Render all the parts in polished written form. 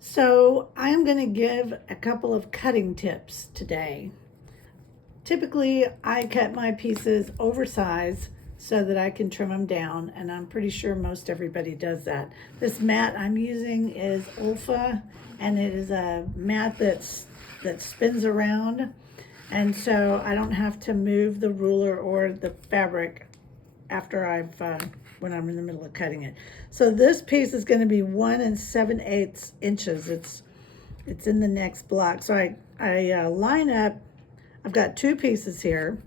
So I'm going to give a couple of cutting tips today. Typically, I cut my pieces oversized so that I can trim them down, and I'm pretty sure most everybody does that. This mat I'm using is Olfa, and it is a mat that spins around, and so I don't have to move the ruler or the fabric after when I'm in the middle of cutting it. So this piece is going to be 1 7/8 inches. It's in the next block. So I line up. I've got two pieces here.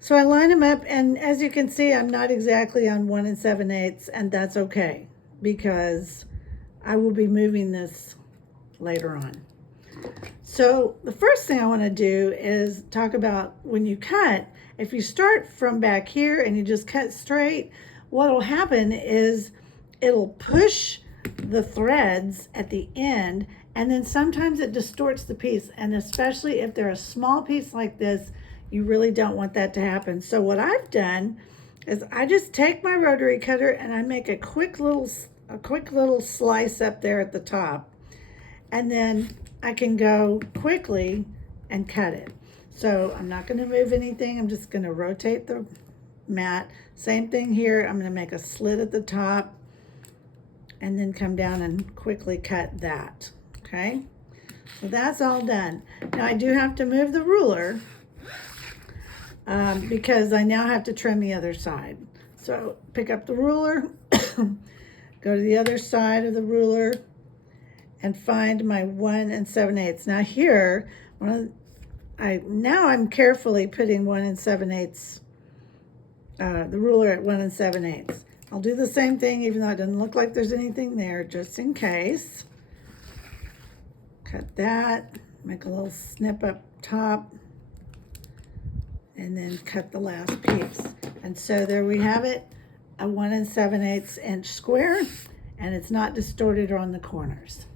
So I line them up, and as you can see, I'm not exactly on 1 7/8, and that's okay because I will be moving this later on. So the first thing I want to do is talk about when you cut. If you start from back here and you just cut straight, what will happen is it'll push the threads at the end, and then sometimes it distorts the piece, and especially if they're a small piece like this, you really don't want that to happen. So what I've done is I just take my rotary cutter and I make a quick little slice up there at the top, and then I can go quickly and cut it. So I'm not going to move anything. I'm just going to rotate the mat. Same thing here. I'm going to make a slit at the top and then come down and quickly cut that. Okay, so that's all done. Now I do have to move the ruler because I now have to trim the other side. So pick up the ruler, go to the other side of the ruler, and find my 1 7/8. Now here, I'm carefully putting 1 7/8, the ruler at 1 7/8. I'll do the same thing even though it doesn't look like there's anything there, just in case. Cut that, make a little snip up top, and then cut the last piece. And so there we have it, a 1 7/8 inch square, and it's not distorted on the corners.